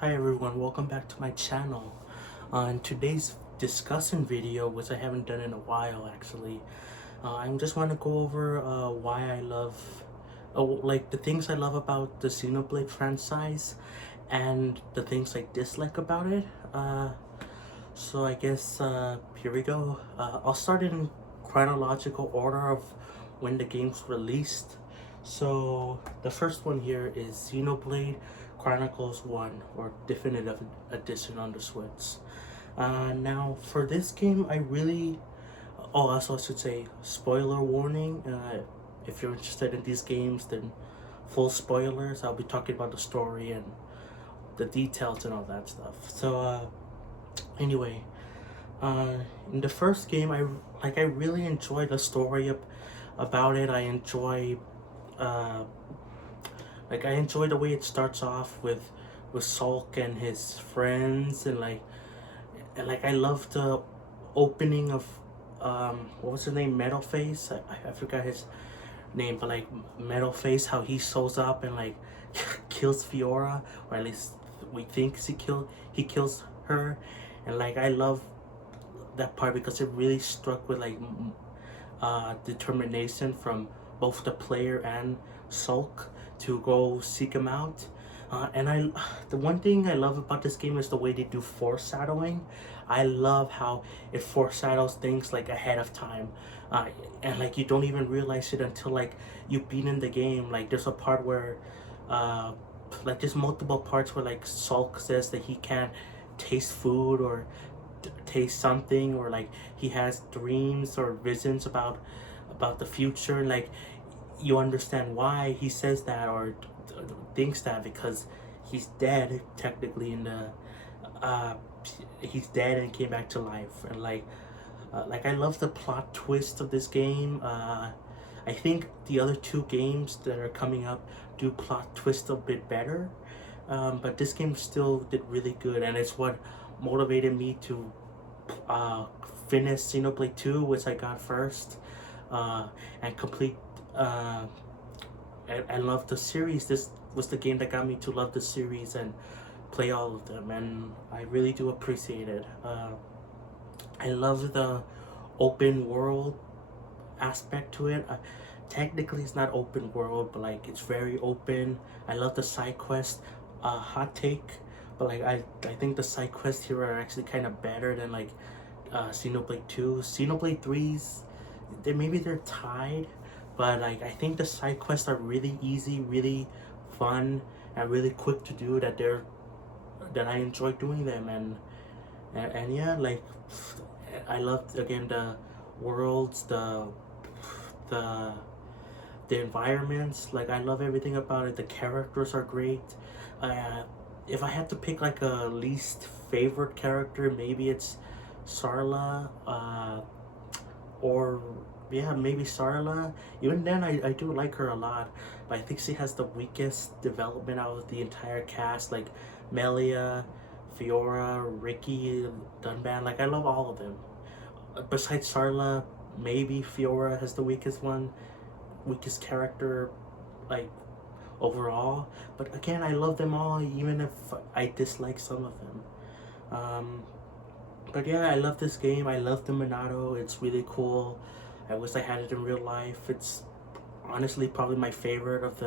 Hi everyone, welcome back to my channel. In today's discussion video, which I haven't done in a while actually, I just want to go over why I love, like the things I love about the Xenoblade franchise and the things I dislike about it. So I guess here we go. I'll start in chronological order of when the game's released. So the first one here is Xenoblade Chronicles 1 or Definitive Edition on the Switch. Now for this game I really, also I should say spoiler warning. If you're interested in these games, then full spoilers. I'll be talking about the story and the details and all that stuff. So anyway, in the first game, I really enjoyed the story about it. Uh, I enjoy the way it starts off with Sulk and his friends, and I love the opening of what was his name, Metal Face. I forgot his name, but like Metal Face, how he shows up and like kills Fiora, or at least we think he kills her, and like I love that part because it really struck with like determination from both the player and Sulk to go seek him out. The one thing I love about this game is the way they do foreshadowing. I love how it foreshadows things like ahead of time, and like you don't even realize it until like you beat in the game. Like there's a part where, like there's multiple parts where like Sulk says that he can't taste food or taste something, or like he has dreams or visions about the future. Like you understand why he says that or thinks that, because he's dead technically in the he's dead and came back to life. And like I love the plot twist of this game. I think the other two games that are coming up do plot twist a bit better, but this game still did really good, and it's what motivated me to finish Xenoblade 2, which I got first, and complete. I love the series. This was the game that got me to love the series and play all of them, and I really do appreciate it. I love the open world aspect to it. Technically it's not open world, but like it's very open. I love the side quest. Hot take, but like I think the side quests here are actually kind of better than like Xenoblade 2. Xenoblade 3's, they're tied, but like I think the side quests are really easy, really fun, and really quick to do, that I enjoy doing them. And yeah, like I love again the worlds, the environments. Like I love everything about it. The characters are great. If I had to pick like a least favorite character, maybe it's Sarla, or yeah, maybe Sarla. Even then, I do like her a lot, but I think she has the weakest development out of the entire cast. Like Melia, Fiora, Ricky, Dunban. Like I love all of them. Besides Sarla, maybe Fiora has the weakest character, like overall. But again, I love them all, even if I dislike some of them. But yeah, I love this game. I love the Monado. It's really cool. I wish I had it in real life. It's honestly probably my favorite of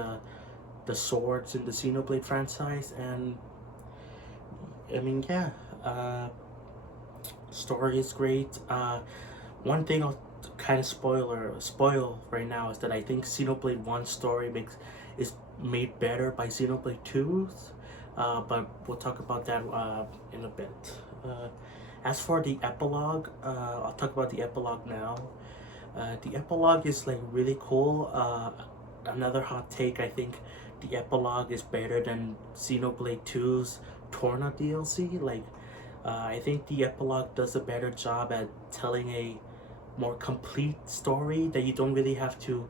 the swords in the Xenoblade franchise. And I mean, yeah, story is great. One thing I'll kind of spoil right now is that I think Xenoblade 1 story is made better by Xenoblade 2's, but we'll talk about that in a bit. As for the epilogue, I'll talk about the epilogue now. The epilogue is like really cool. Another hot take, I think the epilogue is better than Xenoblade 2's Torna DLC. Like I think the epilogue does a better job at telling a more complete story that you don't really have to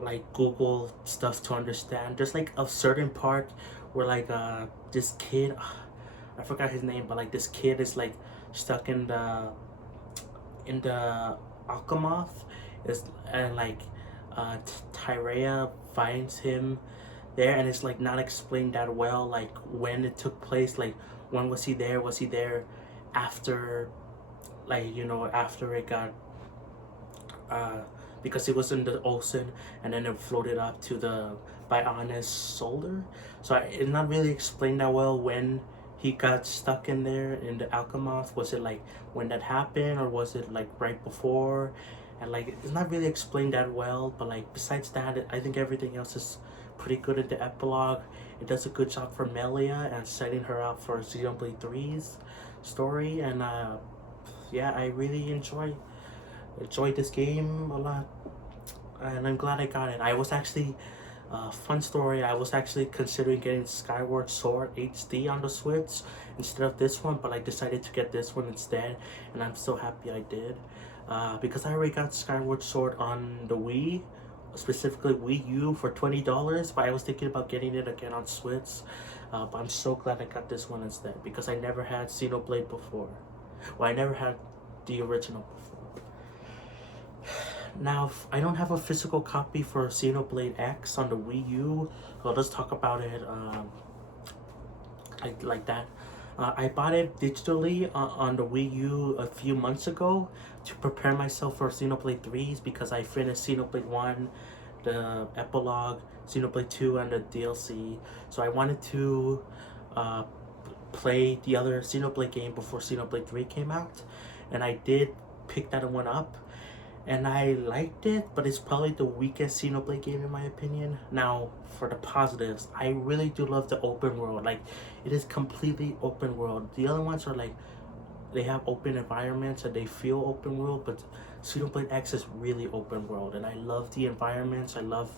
like Google stuff to understand. There's like a certain part where like this kid, I forgot his name, but like this kid is like stuck in the Alchemoth, is, and like Tyrea finds him there, and it's like not explained that well, like when it took place, like when was he there? Was he there after, like, you know, after it got uh because it was in the ocean and then it floated up to the Bionis shoulder. So it's not really explained that well when he got stuck in there in the Alchemoth. Was it like when that happened, or was it like right before? And like it's not really explained that well, but like besides that, I think everything else is pretty good in the epilogue. It does a good job for Melia and setting her up for Xenoblade 3's story. And yeah, I really enjoyed this game a lot, and I'm glad I got it. I was actually fun story. I was actually considering getting Skyward Sword HD on the Switch instead of this one, but I decided to get this one instead, and I'm so happy I did. Because I already got Skyward Sword on the Wii, specifically Wii U for $20, but I was thinking about getting it again on Switch. But I'm so glad I got this one instead, because I never had Xenoblade before. Well, I never had the original before. Now, I don't have a physical copy for Xenoblade X on the Wii U. So let's talk about it like that. I bought it digitally on the Wii U a few months ago to prepare myself for Xenoblade 3's, because I finished Xenoblade 1, the epilogue, Xenoblade 2, and the DLC. So I wanted to play the other Xenoblade game before Xenoblade 3 came out. And I did pick that one up. And I liked it, but it's probably the weakest Xenoblade game in my opinion. Now, for the positives, I really do love the open world. Like, it is completely open world. The other ones are like, they have open environments and they feel open world, but Xenoblade X is really open world. And I love the environments, I love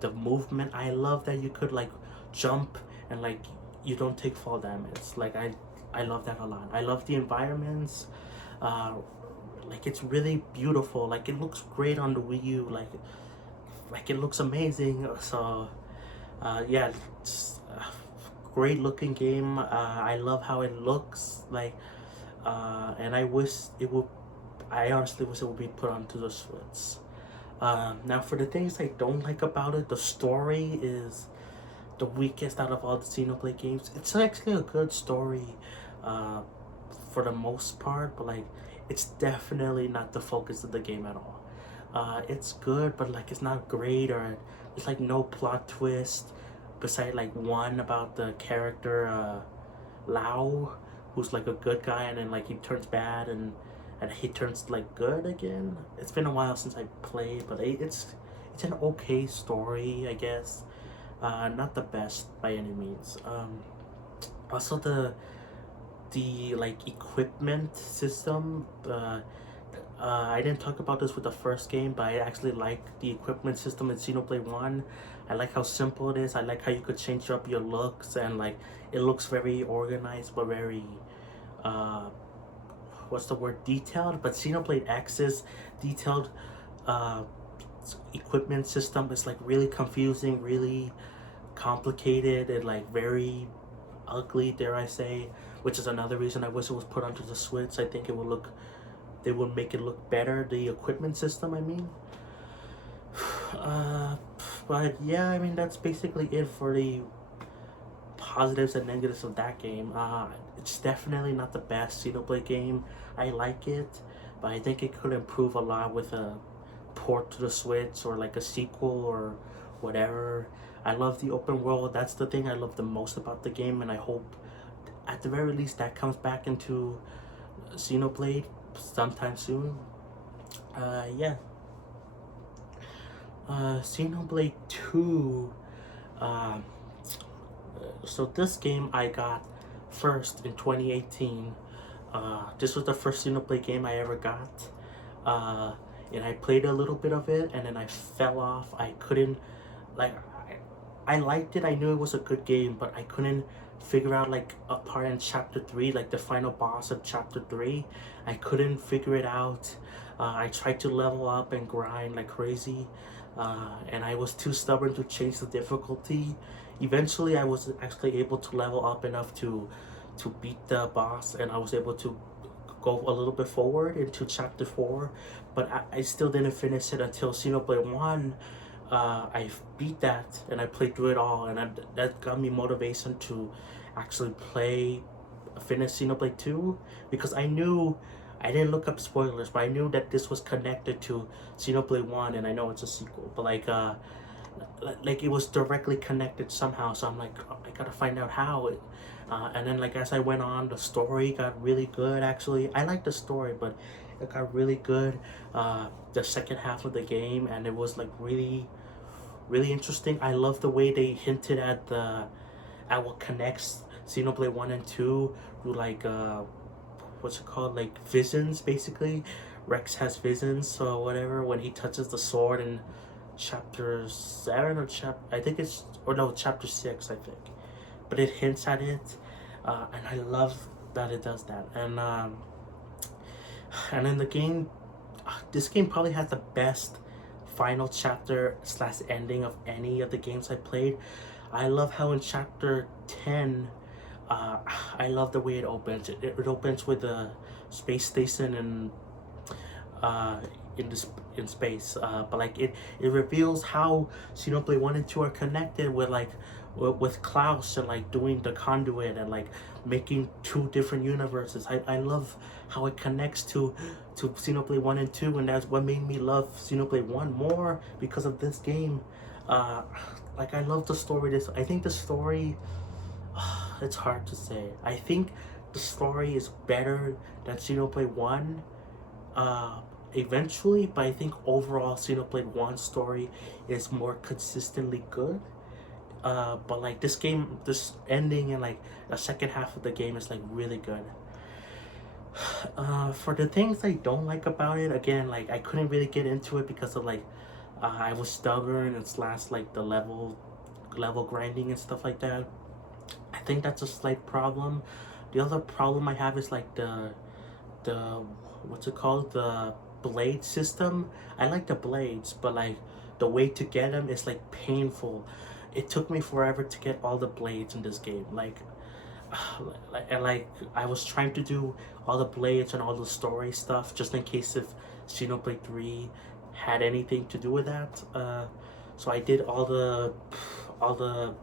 the movement. I love that you could like jump and like you don't take fall damage. Like, I love that a lot. I love the environments. Like, it's really beautiful. Like, it looks great on the Wii U. Like it looks amazing. So yeah, it's a great looking game. I love how it looks like, and I wish it would, I honestly wish it would be put onto the Switch. Now, for the things I don't like about it, the story is the weakest out of all the Xenoblade games. It's actually a good story for the most part, but like, it's definitely not the focus of the game at all. It's good, but like it's not great, or there's like no plot twist beside like one about the character Lao, who's like a good guy, and then like he turns bad and he turns like good again. It's been a while since I played, but it's an okay story, I guess. Not the best by any means. Also the like equipment system, I didn't talk about this with the first game, but I actually like the equipment system in Xenoblade 1. I like how simple it is. I like how you could change up your looks, and like it looks very organized but very what's the word, detailed. But Xenoblade X's detailed equipment system is like really confusing, really complicated, and like very ugly, dare I say, which is another reason I wish it was put onto the Switch. I think it would look, they would make it look better, the equipment system, I mean. But yeah, I mean, that's basically it for the positives and negatives of that game. It's definitely not the best Xenoblade game. I like it, but I think it could improve a lot with a port to the Switch or like a sequel or whatever. I love the open world. That's the thing I love the most about the game, and I hope at the very least that comes back into Xenoblade sometime soon. Yeah. Xenoblade 2. So this game I got first in 2018. This was the first Xenoblade game I ever got. And I played a little bit of it, and then I fell off. I couldn't, like, I liked it. I knew it was a good game, but I couldn't figure out like a part in chapter 3, like the final boss of chapter 3. I couldn't figure it out. I tried to level up and grind like crazy, and I was too stubborn to change the difficulty. Eventually I was actually able to level up enough to beat the boss, and I was able to go a little bit forward into chapter 4, but I still didn't finish it until Xenoblade 1. I beat that and I played through it all, and that got me motivation to actually finish Xenoblade 2, because I didn't look up spoilers, but I knew that this was connected to Xenoblade 1, and I know it's a sequel, but like it was directly connected somehow. So I'm like, oh, I gotta find out how it. And then like as I went on, the story got really good. Actually, I like the story, but it got really good. The second half of the game, and it was like really, really interesting. I love the way they hinted at what connects Xenoblade 1 and 2 through like what's it called, like visions basically. Rex has visions, so whatever, when he touches the sword in chapter 7 or I think it's, or no, chapter 6 I think, but it hints at it. And I love that it does that. And in the game, this game probably has the best final chapter slash ending of any of the games I played. I love how in chapter 10, I love the way it opens. It opens with a space station and in space, but like it reveals how Xenoblade 1 and 2 are connected with like with Klaus, and like doing the conduit and like making two different universes. I love how it connects to Xenoblade 1 and 2, and that's what made me love Xenoblade 1 more, because of this game. Like I love the story. I think the story, it's hard to say. I think the story is better than Xenoblade 1 eventually, but I think overall Xenoblade 1's story is more consistently good. But like this game, this ending and like the second half of the game is like really good. For the things I don't like about it, again, like I couldn't really get into it because of like I was stubborn and slash like the level grinding and stuff like that. I think that's a slight problem. The other problem I have is like the what's it called, the blade system. I like the blades, but like the way to get them is like painful. It took me forever to get all the blades in this game. And like I was trying to do all the blades and all the story stuff just in case if Xenoblade 3 had anything to do with that. So I did all the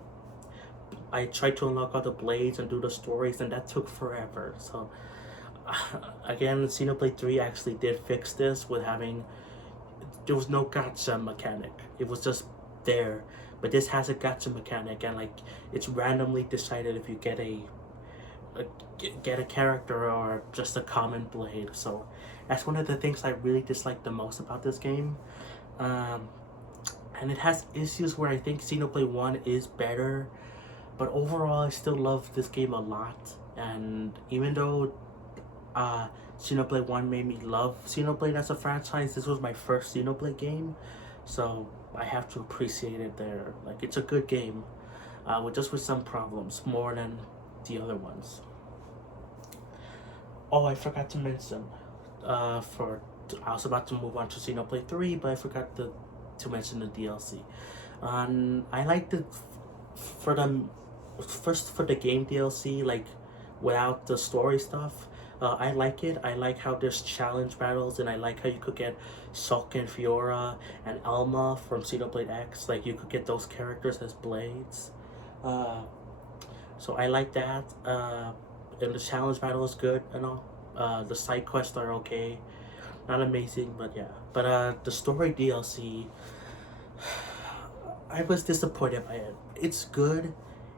I tried to unlock all the blades and do the stories, and that took forever. So again, Xenoblade 3 actually did fix this with having, there was no gacha mechanic. It was just there. But this has a gacha mechanic, and like it's randomly decided if you get a character or just a common blade. So that's one of the things I really dislike the most about this game. And it has issues where I think Xenoblade 1 is better, but overall I still love this game a lot. And even though Xenoblade 1 made me love Xenoblade as a franchise, this was my first Xenoblade game, so I have to appreciate it there. Like, it's a good game, with some problems, more than the other ones. Oh, I forgot to mention, I was about to move on to Xenoblade 3, but I forgot to mention the DLC. I liked it for the game DLC, like without the story stuff. I like it. I like how there's challenge battles, and I like how you could get Shulk and Fiora and Alma from Xenoblade X. Like, you could get those characters as blades. So I like that. And the challenge battle is good and all. The side quests are okay. Not amazing, but yeah. But the story DLC, I was disappointed by it. It's good.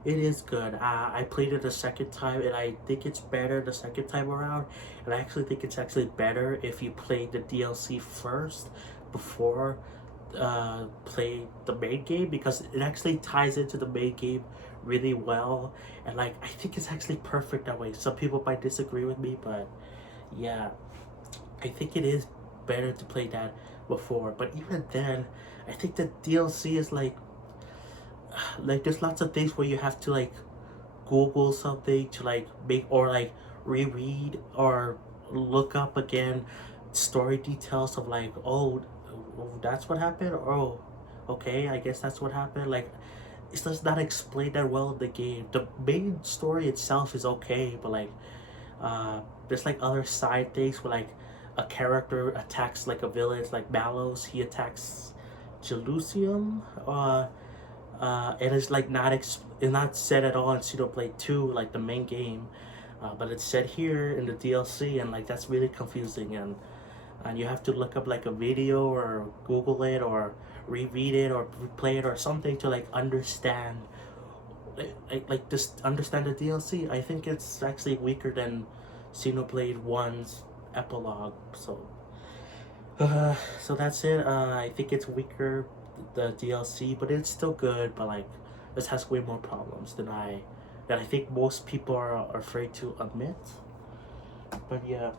It is good. I played it a second time, and I think it's better the second time around. And I actually think it's actually better if you play the DLC first before play the main game, because it actually ties into the main game really well. And like, I think it's actually perfect that way. Some people might disagree with me, but yeah, I think it is better to play that before. But even then, I think the DLC is like there's lots of things where you have to like Google something to like make, or like reread or look up again story details of like, oh, that's what happened, oh, okay, I guess that's what happened. Like, it's just not explained that well in the game. The main story itself is okay, but like there's like other side things where like a character attacks like a village, like Mallows, he attacks Jerusalem, and it's like it's not said at all in Xenoblade 2, like the main game, but it's said here in the DLC, and like that's really confusing, and you have to look up like a video or Google it or reread it or replay it or something to like understand, like just understand the DLC. I think it's actually weaker than Xenoblade 1's epilogue, so that's it. I think it's weaker, the DLC, but it's still good. But like, this has way more problems than I think most people are afraid to admit. But yeah,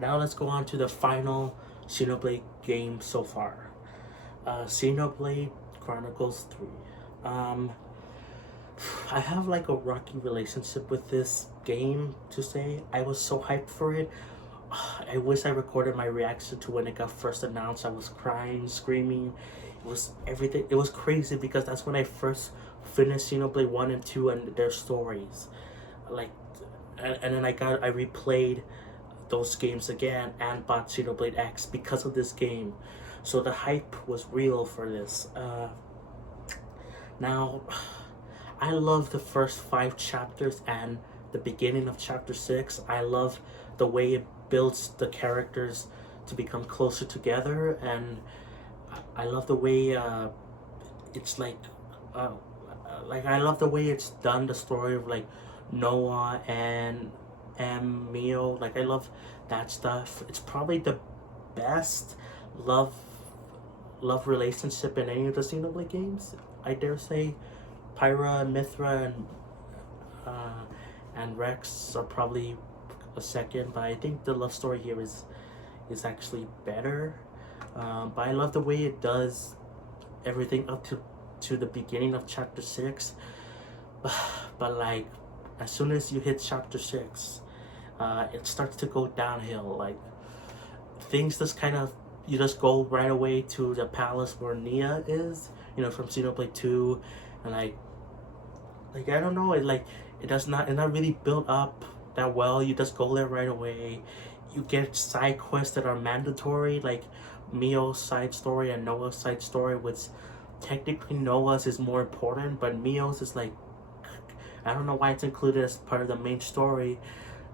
now let's go on to the final Xenoblade game so far. Xenoblade Chronicles 3. I have like a rocky relationship with this game, to say. I was so hyped for it. I wish I recorded my reaction to when it got first announced. I was crying, screaming. It was everything. It was crazy because that's when I first finished Xenoblade 1 and 2 and their stories. Like, and then I replayed those games again and bought Xenoblade X because of this game. So the hype was real for this. Now, I love the first 5 chapters and the beginning of chapter 6. I love the way it builds the characters to become closer together, and I love the way it's like I love the way it's done, the story of like Noah and Mio. Like, I love that stuff. It's probably the best love relationship in any of the Xenoblade games, I dare say. Pyra, Mithra, and Rex are probably a second, but I think the love story here is actually better. But I love the way it does everything up to the beginning of chapter 6. But like, as soon as you hit chapter 6, it starts to go downhill. Like, things just kind of, you just go right away to the palace where Nia is, from Xenoblade 2, and like I don't know, it's not really built up that well. You just go there right away. You get side quests that are mandatory, like Mio's side story and Noah's side story, which technically Noah's is more important, but Mio's is like, I don't know why it's included as part of the main story.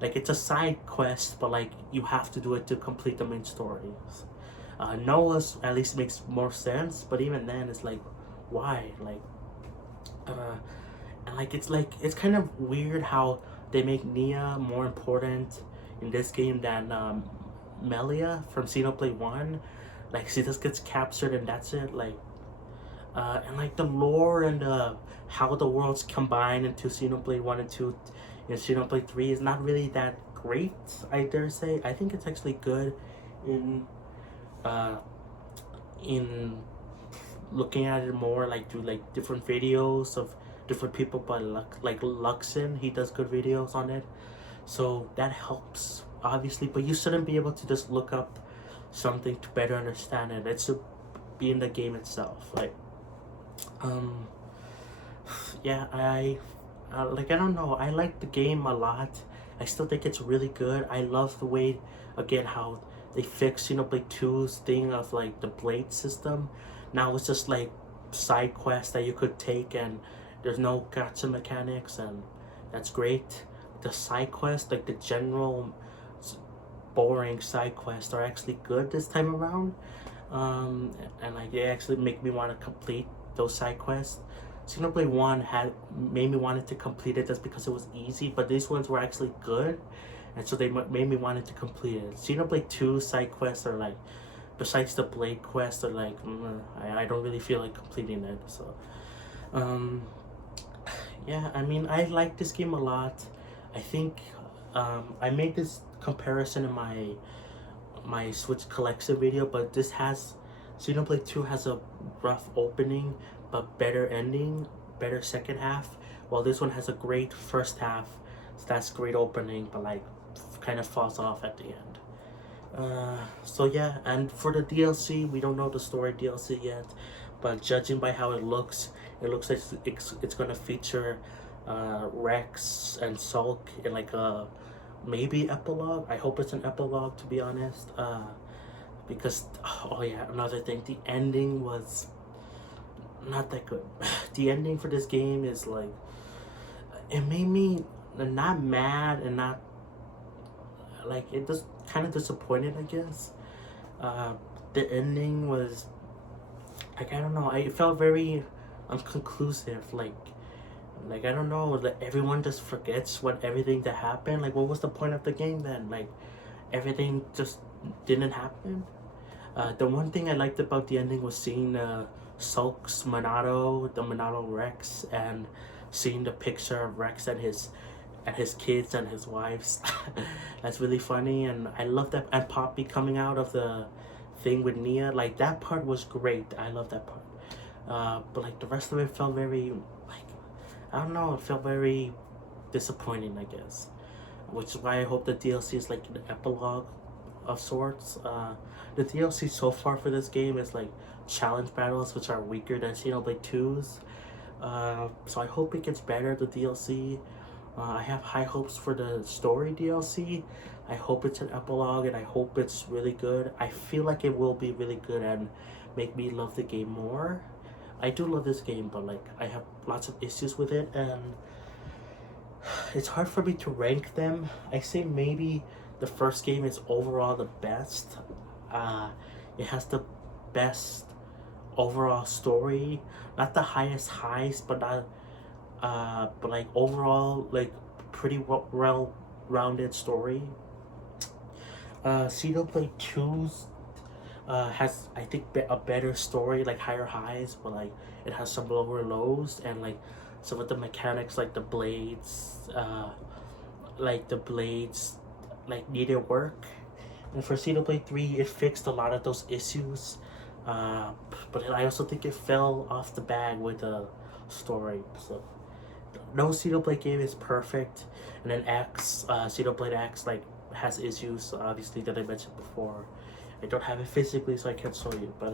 Like, it's a side quest, but like you have to do it to complete the main story. Noah's at least makes more sense, but even then it's like, why? Like, and like it's kind of weird how they make Nia more important in this game than Melia from Xenoblade 1. Like, she just gets captured and that's it. Like, and like the lore and how the worlds combine into Xenoblade 1 and 2 and Xenoblade 3 is not really that great, I dare say. I think it's actually good in looking at it more, like through like different videos of different people, but like Luxon, he does good videos on it, so that helps obviously. But you shouldn't be able to just look up something to better understand it. It should be in the game itself. Like, yeah, I don't know, I like the game a lot. I still think it's really good. I love the way, again, how they fixed Xenoblade 2's thing of like the blade system. Now it's just like side quests that you could take, and there's no gacha mechanics, and that's great. The side quests, like the general boring side quests, are actually good this time around. And like they actually make me want to complete those side quests. Xenoblade 1 made me wanted to complete it just because it was easy, but these ones were actually good, and so they made me wanted to complete it. Xenoblade 2 side quests are like, besides the blade quest, are like, I don't really feel like completing it. So yeah, I mean, I like this game a lot. I think I made this comparison in my Switch collection video, but Xenoblade 2 has a rough opening but better ending, better second half, while this one has a great first half. So that's great opening, but like kind of falls off at the end. So yeah, and for the DLC, we don't know the story DLC yet, but judging by how it looks like it's gonna feature Rex and Sulk in like a maybe epilogue. I hope it's an epilogue, to be honest. because oh yeah, another thing, the ending was not that good. The ending for this game is like, it made me not mad and not like, it just kind of disappointed, I guess. uh the ending was like, I don't know, I felt very unconclusive. Like I don't know, like everyone just forgets what everything that happened. Like, what was the point of the game then? Like, everything just didn't happen. The one thing I liked about the ending was seeing Sulk's Monado, the Monado Rex, and seeing the picture of Rex and his kids and his wives. That's really funny, and I love that. And Poppy coming out of the thing with Nia, like that part was great. I love that part. But like the rest of it felt very, like, I don't know, it felt very disappointing, I guess. Which is why I hope the DLC is like an epilogue of sorts. The DLC so far for this game is like challenge battles, which are weaker than Xenoblade 2's. So I hope it gets better, the DLC. I have high hopes for the story DLC. I hope it's an epilogue and I hope it's really good. I feel like it will be really good and make me love the game more. I do love this game, but like I have lots of issues with it, and it's hard for me to rank them. I say maybe the first game is overall the best. It has the best overall story, not the highest highs, but not, but like overall, like pretty well rounded story. Xenoblade 2's has, I think, a better story, like higher highs, but like it has some lower lows, and like some of the mechanics, like the blades, like needed work. And for Xenoblade 3, it fixed a lot of those issues, but I also think it fell off the bag with the story. So no Xenoblade game is perfect, and then Xenoblade X, like, has issues, obviously, that I mentioned before. I don't have it physically, so I can't show you, but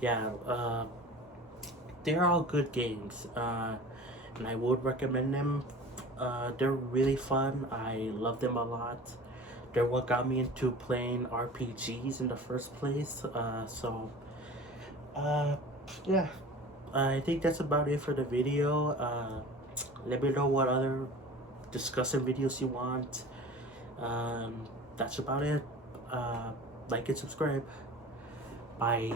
yeah, they're all good games, and I would recommend them. They're really fun. I love them a lot. They're what got me into playing RPGs in the first place. Yeah, I think that's about it for the video. Let me know what other discussion videos you want. That's about it. Like and subscribe. Bye.